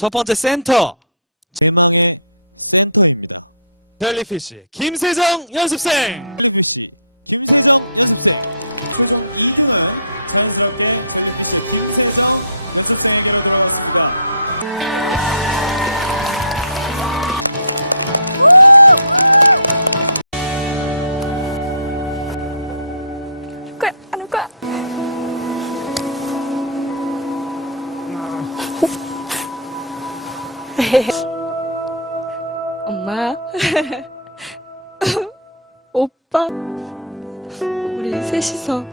첫 번째 센터 대망의 센터입니다. jellyfish 김세정 연습생. jellyfish 김세정 연습생. 최종 2등은 자연스럽게 젤리피쉬의 김세정 연습생에게로 돌아갔습니다. 거야 안 올 거야 엄마 오빠 우리 셋이서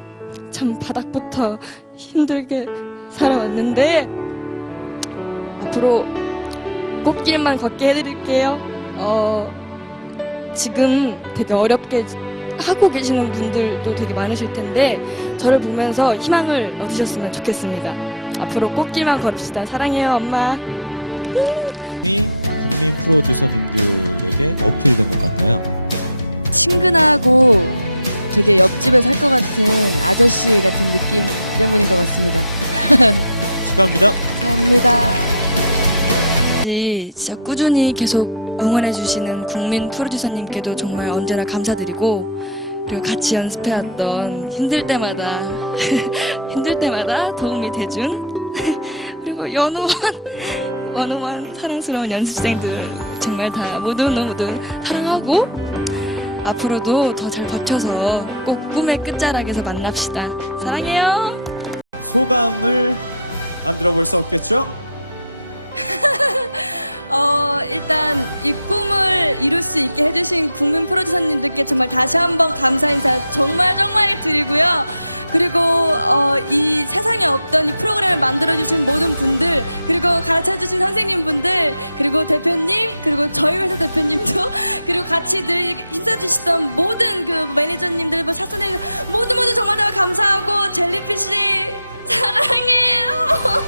참 바닥부터 힘들게 살아왔는데 앞으로 꽃길만 걷게 해드릴게요 어 지금 되게 어렵게 하고 계시는 분들도 되게 많으실 텐데 저를 보면서 희망을 얻으셨으면 좋겠습니다. 앞으로 꽃길만 걸읍시다. 사랑해요, 엄마. 이 국민 프로듀서님들에게 어필된 것 같나요? 친근하고 되게 옆집에 살 것 같은 아저씨 같은 느낌 때문인 것 같습니다. 축하합니다. 감사합니다. 진짜 꾸준히 계속 응원해주시는 국민 프로듀서님께도 정말 언제나 감사드리고 그리고 같이 연습해왔던 힘들 때마다 힘들 때마다 도움이 돼준 그리고 연우원 원우원 사랑스러운 연습생들 정말 다 모두 모두 사랑하고 앞으로도 더 잘 버텨서 꼭 꿈의 끝자락에서 만납시다. 사랑해요. 소감을 안 들어볼 수 없겠죠? 어, 일단 이 꿈을 이룰 수 있게 해주신 국민 프로듀서님들께 정말 다시 한번 감사 인사 정말 정말 드리고요. 그리고 어, 이 세상에 없던 이 프로그램을 만들어주신 모든 분들, 그리고 가르쳐주신 선생님분들, 그리고 대표님, 그리고 저희 회사 대표님도, 그리고 같이 늘 힘써주시던 모든 그 매니저님들, 뭐 사수님 모두 모두 정말 정말 감사하고 젤리피쉬 사랑해요.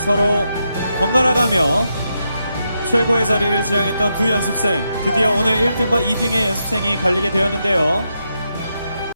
서로 번갈아가며 최고의 자리를 지향했던 두 연습생 드디어 오늘 1등과 2등의 연습생이 갈리게 되었는데요.